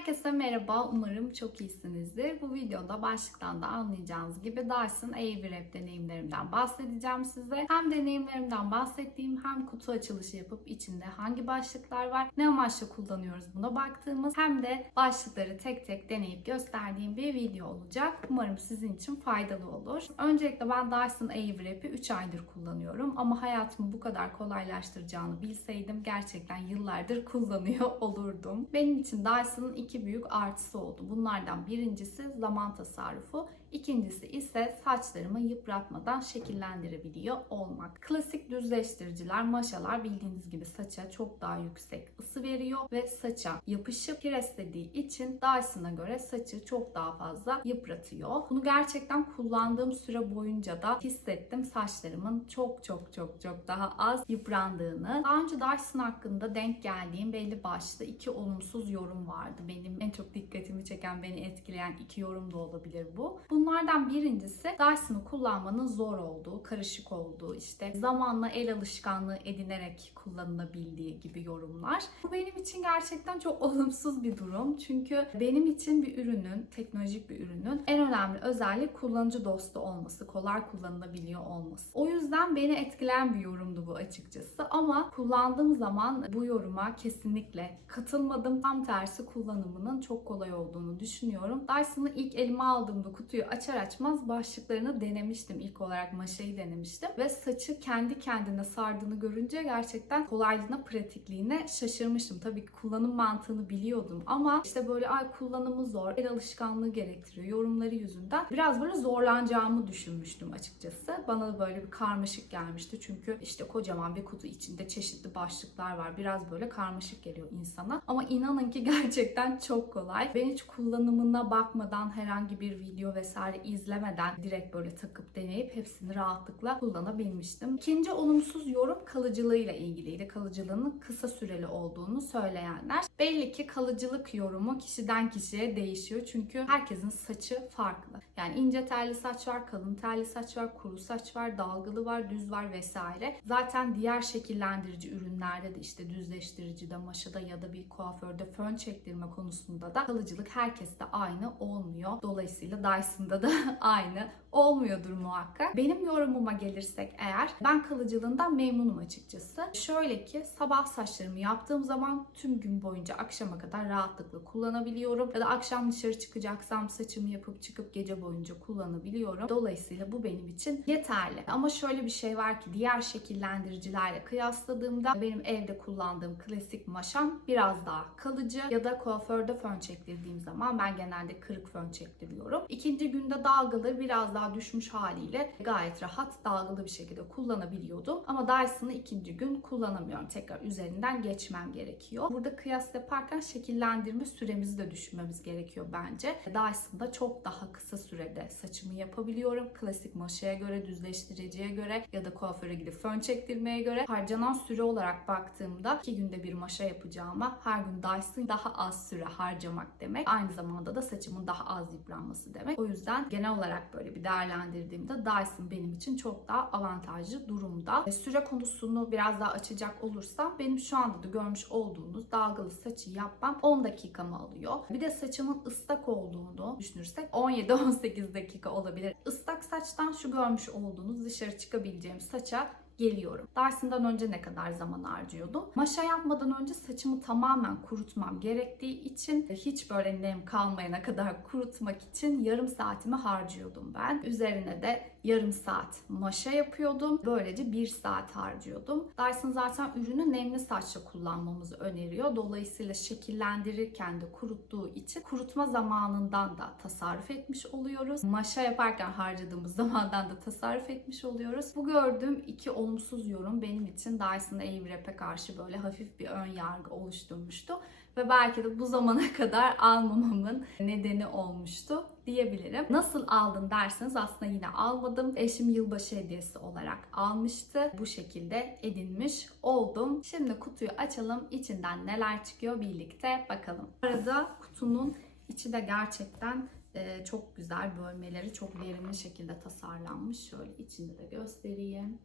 Herkese merhaba. Umarım çok iyisinizdir. Bu videoda başlıktan da anlayacağınız gibi Dyson Airwrap deneyimlerimden bahsedeceğim size. Hem deneyimlerimden bahsettiğim hem kutu açılışı yapıp içinde hangi başlıklar var, ne amaçla kullanıyoruz buna baktığımız hem de başlıkları tek tek deneyip gösterdiğim bir video olacak. Umarım sizin için faydalı olur. Öncelikle ben Dyson Airwrap'i 3 aydır kullanıyorum ama hayatımı bu kadar kolaylaştıracağını bilseydim gerçekten yıllardır kullanıyor olurdum. Benim için Dyson'ın iki büyük artısı oldu. Bunlardan birincisi zaman tasarrufu, ikincisi ise saçlarımı yıpratmadan şekillendirebiliyor olmak. Klasik düzleştiriciler, maşalar bildiğiniz gibi saça çok daha yüksek ısı veriyor ve saça yapışıp preslediği için Dyson'a göre saçı çok daha fazla yıpratıyor. Bunu gerçekten kullandığım süre boyunca da hissettim saçlarımın çok çok çok çok daha az yıprandığını. Daha önce Dyson hakkında denk geldiğim belli başlı iki olumsuz yorum vardı. Benim en çok dikkatimi çeken, beni etkileyen iki yorum da olabilir bu. Bunlardan birincisi Dyson'ı kullanmanın zor olduğu, karışık olduğu, işte zamanla el alışkanlığı edinerek kullanılabildiği gibi yorumlar. Bu benim için gerçekten çok olumsuz bir durum. Çünkü benim için bir ürünün, teknolojik bir ürünün en önemli özelliği kullanıcı dostu olması, kolay kullanılabiliyor olması. O yüzden beni etkileyen bir yorumdu bu açıkçası. Ama kullandığım zaman bu yoruma kesinlikle katılmadım. Tam tersi kullanımının çok kolay olduğunu düşünüyorum. Dyson'ı ilk elime aldığımda kutuyu açar açmaz başlıklarını denemiştim. İlk olarak maşayı denemiştim. Ve saçı kendi kendine sardığını görünce gerçekten kolaylığına, pratikliğine şaşırmıştım. Tabii ki kullanım mantığını biliyordum ama işte böyle ay kullanımı zor, el alışkanlığı gerektiriyor yorumları yüzünden biraz böyle zorlanacağımı düşünmüştüm açıkçası. Bana da böyle bir karmaşık gelmişti. Çünkü işte kocaman bir kutu içinde çeşitli başlıklar var. Biraz böyle karmaşık geliyor insana. Ama inanın ki gerçekten çok kolay. Ben hiç kullanımına bakmadan herhangi bir video vesaire izlemeden direkt böyle takıp deneyip hepsini rahatlıkla kullanabilmiştim. İkinci olumsuz yorum kalıcılığıyla ilgiliydi. Kalıcılığının kısa süreli olduğunu söyleyenler. Belli ki kalıcılık yorumu kişiden kişiye değişiyor. Çünkü herkesin saçı farklı. Yani ince telli saç var, kalın telli saç var, kuru saç var, dalgalı var, düz var vesaire. Zaten diğer şekillendirici ürünlerde de işte düzleştiricide, maşada ya da bir kuaförde fön çektirme konusunda da kalıcılık herkeste aynı olmuyor. Dolayısıyla Da aynı olmuyordur muhakkak. Benim yorumuma gelirsek eğer ben kalıcılığından memnunum açıkçası. Şöyle ki sabah saçlarımı yaptığım zaman tüm gün boyunca akşama kadar rahatlıkla kullanabiliyorum. Ya da akşam dışarı çıkacaksam saçımı yapıp çıkıp gece boyunca kullanabiliyorum. Dolayısıyla bu benim için yeterli. Ama şöyle bir şey var ki diğer şekillendiricilerle kıyasladığımda benim evde kullandığım klasik maşam biraz daha kalıcı ya da kuaförde fön çektirdiğim zaman ben genelde kırık fön çektiriyorum. İkinci günde dalgaları biraz daha düşmüş haliyle gayet rahat dalgalı bir şekilde kullanabiliyordum. Ama Dyson'ı ikinci gün kullanamıyorum. Tekrar üzerinden geçmem gerekiyor. Burada kıyas yaparken şekillendirme süremizi de düşünmemiz gerekiyor bence. Dyson'da çok daha kısa sürede saçımı yapabiliyorum. Klasik maşaya göre, düzleştiriciye göre ya da kuaföre gidip fön çektirmeye göre harcanan süre olarak baktığımda 2 günde bir maşa yapacağıma her gün Dyson daha az süre harcamak demek. Aynı zamanda da saçımın daha az yıpranması demek. O yüzden genel olarak böyle bir değerlendirdiğimde Dyson benim için çok daha avantajlı durumda. E, süre konusunu biraz daha açacak olursam benim şu anda da görmüş olduğunuz dalgalı saçı yapmam 10 dakikamı alıyor. Bir de saçımın ıslak olduğunu düşünürsek 17-18 dakika olabilir. Islak saçtan şu görmüş olduğunuz dışarı çıkabileceğim saça geliyorum. Dersinden önce ne kadar zaman harcıyordum? Maşa yapmadan önce saçımı tamamen kurutmam gerektiği için hiç böyle nem kalmayana kadar kurutmak için yarım saatimi harcıyordum ben. Üzerine de yarım saat maşa yapıyordum. Böylece bir saat harcıyordum. Dyson zaten ürünü nemli saçla kullanmamızı öneriyor. Dolayısıyla şekillendirirken de kuruttuğu için kurutma zamanından da tasarruf etmiş oluyoruz. Maşa yaparken harcadığımız zamandan da tasarruf etmiş oluyoruz. Bu gördüğüm iki olumsuz yorum benim için Dyson Airwrap'e karşı böyle hafif bir ön yargı oluşturmuştu. Ve belki de bu zamana kadar almamamın nedeni olmuştu diyebilirim. Nasıl aldın derseniz aslında yine almadım. Eşim yılbaşı hediyesi olarak almıştı. Bu şekilde edinmiş oldum. Şimdi kutuyu açalım. İçinden neler çıkıyor birlikte bakalım. Bu arada kutunun içi de gerçekten e, çok güzel bölmeleri çok verimli şekilde tasarlanmış. Şöyle içinde de göstereyim.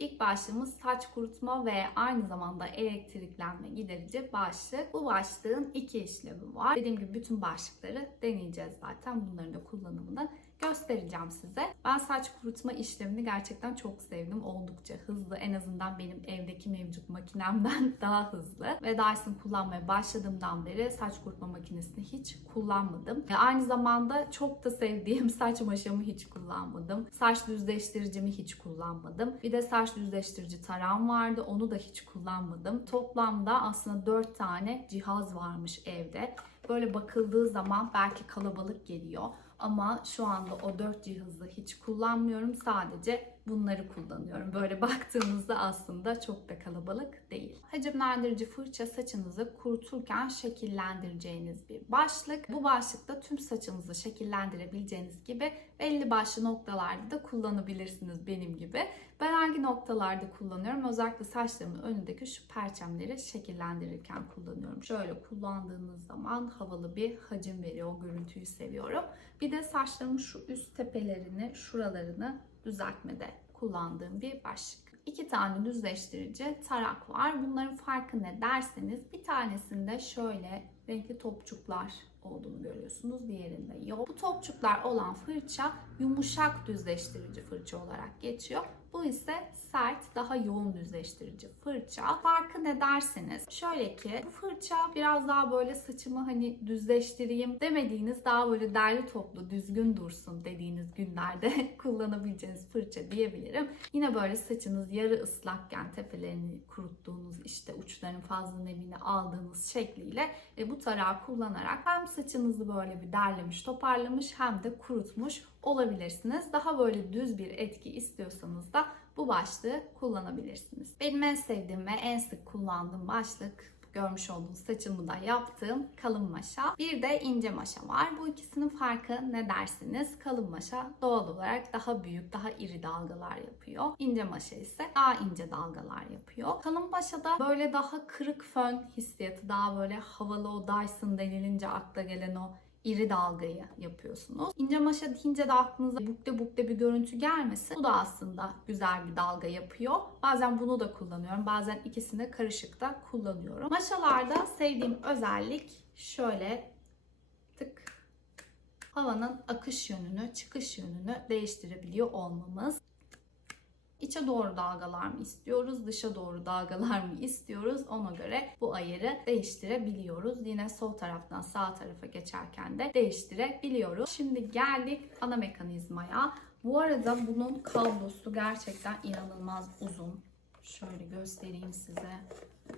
İlk başlığımız saç kurutma ve aynı zamanda elektriklenme giderici başlık. Bu başlığın iki işlemi var. Dediğim gibi bütün başlıkları deneyeceğiz zaten. Bunların da kullanımını göstereceğim size. Ben saç kurutma işlemini gerçekten çok sevdim. Oldukça hızlı. En azından benim evdeki mevcut makinemden daha hızlı. Ve Dyson kullanmaya başladığımdan beri saç kurutma makinesini hiç kullanmadım. Ve aynı zamanda çok da sevdiğim saç maşamı hiç kullanmadım. Saç düzleştiricimi hiç kullanmadım. Bir de saç düzleştirici tarağım vardı. Onu da hiç kullanmadım. Toplamda aslında 4 tane cihaz varmış evde. Böyle bakıldığı zaman belki kalabalık geliyor. Ama şu anda o dört cihazı hiç kullanmıyorum. Sadece bunları kullanıyorum. Böyle baktığınızda aslında çok da kalabalık değil. Hacimlendirici fırça saçınızı kuruturken şekillendireceğiniz bir başlık. Bu başlıkta tüm saçınızı şekillendirebileceğiniz gibi belli başlı noktalarda da kullanabilirsiniz benim gibi. Ben hangi noktalarda kullanıyorum? Özellikle saçlarımın önündeki şu perçemleri şekillendirirken kullanıyorum. Şöyle kullandığınız zaman havalı bir hacim veriyor. O görüntüyü seviyorum. Bir de saçlarımın şu üst tepelerini, şuralarını düzeltmede kullandığım bir başlık. İki tane düzleştirici tarak var. Bunların farkı ne derseniz bir tanesinde şöyle renkli topçuklar olduğunu görüyorsunuz. Diğerinde yok. Bu topçuklar olan fırça yumuşak düzleştirici fırça olarak geçiyor. Bu ise sert, daha yoğun düzleştirici fırça. Farkı ne derseniz şöyle ki bu fırça biraz daha böyle saçımı hani düzleştireyim demediğiniz daha böyle derli toplu, düzgün dursun dediğiniz günlerde kullanabileceğiniz fırça diyebilirim. Yine böyle saçınız yarı ıslakken tepelerini kuruttuğunuz işte uçların fazla nemini aldığınız şekliyle e, bu tarağı kullanarak hem saçınızı böyle bir derlemiş, toparlamış hem de kurutmuş olabilirsiniz. Daha böyle düz bir etki istiyorsanız da bu başlığı kullanabilirsiniz. Benim en sevdiğim ve en sık kullandığım başlık görmüş olduğunuz saçımı da yaptığım kalın maşa. Bir de ince maşa var. Bu ikisinin farkı ne dersiniz? Kalın maşa doğal olarak daha büyük, daha iri dalgalar yapıyor. İnce maşa ise daha ince dalgalar yapıyor. Kalın maşada böyle daha kırık fön hissiyatı, daha böyle havalı o Dyson denilince akla gelen o iri dalgayı yapıyorsunuz. İnce maşa deyince de aklınıza bukle bukle bir görüntü gelmesin. Bu da aslında güzel bir dalga yapıyor. Bazen bunu da kullanıyorum. Bazen ikisini karışık da kullanıyorum. Maşalarda sevdiğim özellik şöyle tık havanın akış yönünü, çıkış yönünü değiştirebiliyor olmamız. İçe doğru dalgalar mı istiyoruz, dışa doğru dalgalar mı istiyoruz ona göre bu ayarı değiştirebiliyoruz. Yine sol taraftan sağ tarafa geçerken de değiştirebiliyoruz. Şimdi geldik ana mekanizmaya. Bu arada bunun kablosu gerçekten inanılmaz uzun. Şöyle göstereyim size.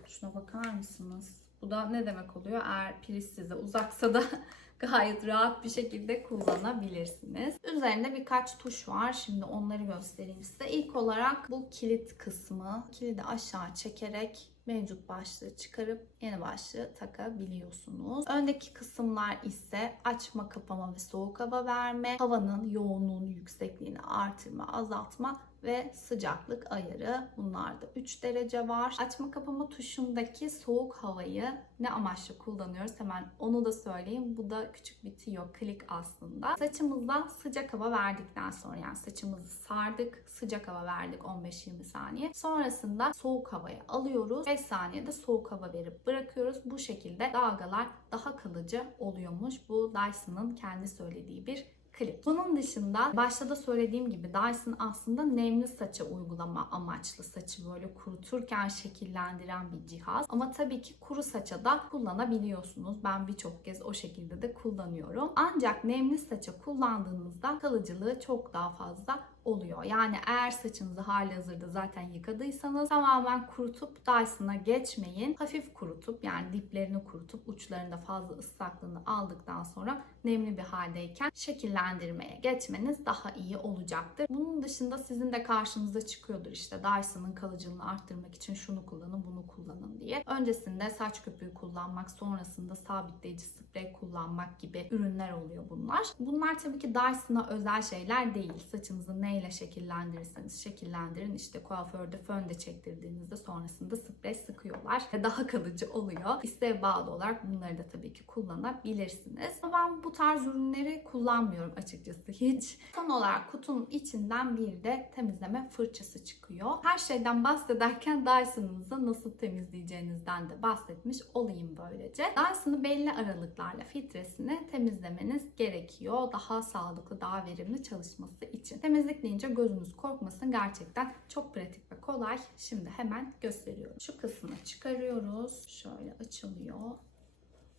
Şuna bakar mısınız? Bu da ne demek oluyor? Eğer priz size uzaksa da gayet rahat bir şekilde kullanabilirsiniz. Üzerinde birkaç tuş var. Şimdi onları göstereyim size. İlk olarak bu kilit kısmı. Kilidi aşağı çekerek mevcut başlığı çıkarıp yeni başlığı takabiliyorsunuz. Öndeki kısımlar ise açma, kapama ve soğuk hava verme, havanın yoğunluğunu, yüksekliğini artırma, azaltma ve sıcaklık ayarı. Bunlarda 3 derece var. Açma kapama tuşundaki soğuk havayı ne amaçla kullanıyoruz? Hemen onu da söyleyeyim. Bu da küçük bir tiyo, klik aslında. Saçımıza sıcak hava verdikten sonra yani saçımızı sardık, sıcak hava verdik 15-20 saniye. Sonrasında soğuk havayı alıyoruz. 5 saniyede soğuk hava verip bırakıyoruz. Bu şekilde dalgalar daha kalıcı oluyormuş. Bu Dyson'ın kendi söylediği bir klip. Bunun dışında başta da söylediğim gibi Dyson aslında nemli saça uygulama amaçlı saçı böyle kuruturken şekillendiren bir cihaz. Ama tabii ki kuru saça da kullanabiliyorsunuz. Ben birçok kez o şekilde de kullanıyorum. Ancak nemli saça kullandığınızda kalıcılığı çok daha fazla oluyor. Yani eğer saçınızı hali hazırda zaten yıkadıysanız tamamen kurutup Dyson'a geçmeyin. Hafif kurutup yani diplerini kurutup uçlarında fazla ıslaklığını aldıktan sonra nemli bir haldeyken şekillendirmeye geçmeniz daha iyi olacaktır. Bunun dışında sizin de karşınıza çıkıyordur işte Dyson'ın kalıcılığını arttırmak için şunu kullanın bunu kullanın diye. Öncesinde saç köpüğü kullanmak, sonrasında sabitleyici sprey kullanmak gibi ürünler oluyor bunlar. Bunlar tabii ki Dyson'a özel şeyler değil. Saçınızı ne neyle şekillendirirseniz şekillendirin. İşte kuaförde fön de çektirdiğinizde sonrasında sprey sıkıyorlar. Ve Daha kalıcı oluyor. İsteğe bağlı olarak bunları da tabii ki kullanabilirsiniz. Ama ben bu tarz ürünleri kullanmıyorum açıkçası hiç. Son olarak kutunun içinden bir de temizleme fırçası çıkıyor. Her şeyden bahsederken Dyson'ınızı nasıl temizleyeceğinizden de bahsetmiş olayım böylece. Dyson'ı belli aralıklarla filtresini temizlemeniz gerekiyor. Daha sağlıklı, daha verimli çalışması için. Temizlik deyince gözünüz korkmasın. Gerçekten çok pratik ve kolay. Şimdi hemen gösteriyorum. Şu kısmını çıkarıyoruz. Şöyle açılıyor.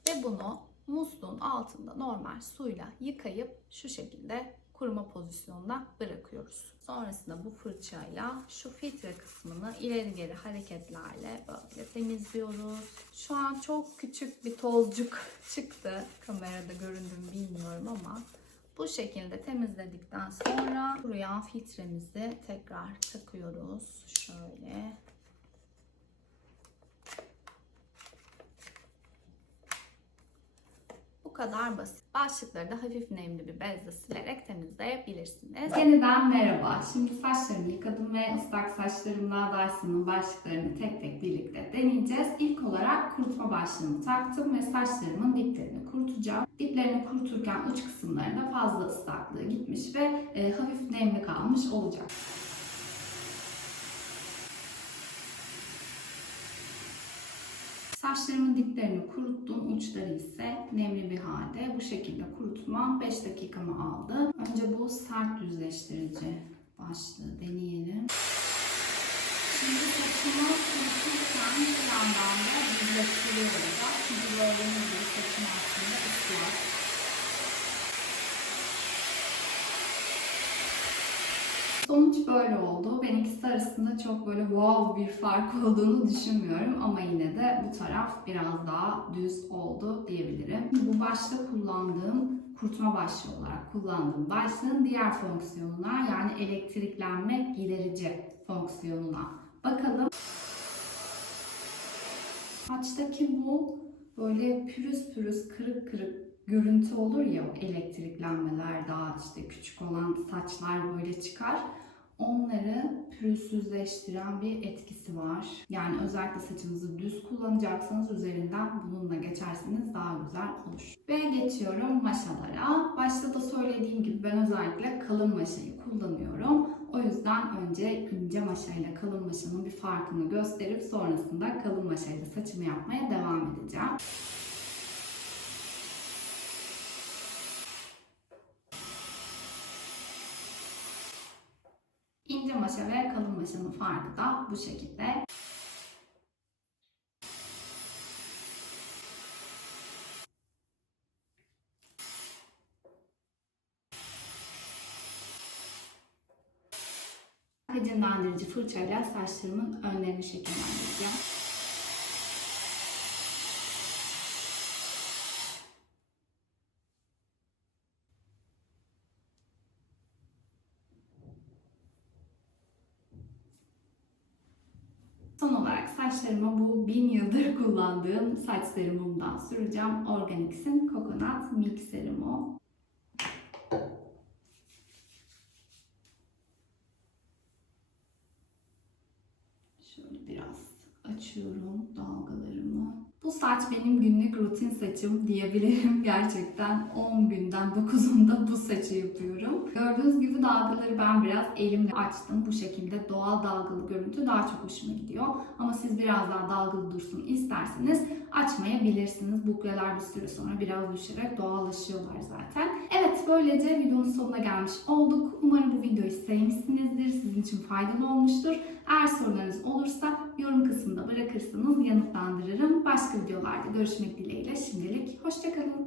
Ve bunu musluğun altında normal suyla yıkayıp şu şekilde kuruma pozisyonuna bırakıyoruz. Sonrasında bu fırçayla şu filtre kısmını ileri geri hareketlerle böyle temizliyoruz. Şu an çok küçük bir tozcuk çıktı. Kamerada göründü mü bilmiyorum ama bu şekilde temizledikten sonra kuruyan filtremizi tekrar takıyoruz. Şöyle Bu kadar basit. Başlıkları da hafif nemli bir bezle silerek temizleyebilirsiniz. Yeniden merhaba. Şimdi saçlarımı yıkadım ve ıslak saçlarımla Dyson'ın başlıklarını tek tek birlikte deneyeceğiz. İlk olarak kurutma başlığını taktım ve saçlarımın diplerini kurutacağım. Diplerini kuruturken uç kısımlarında fazla ıslaklığı gitmiş ve e, hafif nemli kalmış olacak. Saçlarımın diplerini kuruttum. Uçları ise nemli bir halde. Bu şekilde kurutmam 5 dakikamı aldı. Önce bu sert düzleştirici başlığı deneyelim. Şimdi saçımı kuruturken bir yandan da düzleştiriyorum. Gördüğünüz gibi saçım aslında ıslak. Sonuç böyle oldu. Ben ikisi arasında çok böyle wow bir fark olduğunu düşünmüyorum ama yine de bu taraf biraz daha düz oldu diyebilirim. Bu başta kullandığım kurutma başlığı olarak kullandığım başlığın diğer fonksiyonuna yani elektriklenme giderici fonksiyonuna bakalım. Saçtaki bu böyle pürüz pürüz kırık kırık görüntü olur ya o elektriklenmeler daha işte küçük olan saçlar böyle çıkar. Onları pürüzsüzleştiren bir etkisi var. Yani özellikle saçınızı düz kullanacaksanız üzerinden bununla geçerseniz daha güzel olur. Ve geçiyorum maşalara. Başta da söylediğim gibi ben özellikle kalın maşayı kullanıyorum. O yüzden önce ince maşayla kalın maşanın bir farkını gösterip sonrasında kalın maşayla saçımı yapmaya devam edeceğim. İnce maşa ve kalın maşanın farkı da bu şekilde. Hacimlendirici fırçayla saçlarımın önlerini şekillendireceğim. Son olarak saçlarıma bu bin yıldır kullandığım saç serumumdan süreceğim. Organix'in Coconut Milk Serumu. Şöyle biraz açıyorum dalgalarımı. Bu saç benim günlük rutin saçım diyebilirim. Gerçekten 10 günden 9'unda bu saçı yapıyorum. Gördüğünüz gibi dalgaları ben biraz elimle açtım. Bu şekilde doğal dalgalı görüntü daha çok hoşuma gidiyor. Ama siz biraz daha dalgalı dursun isterseniz açmayabilirsiniz. Bukleler bir süre sonra biraz düşerek doğallaşıyorlar zaten. Evet böylece videonun sonuna gelmiş olduk. Umarım bu videoyu sevmişsinizdir. Sizin için faydalı olmuştur. Eğer sorularınız olursa yorum kısmında bırakırsanız yanıtlandırırım. Başka videolarda görüşmek dileğiyle şimdilik hoşçakalın.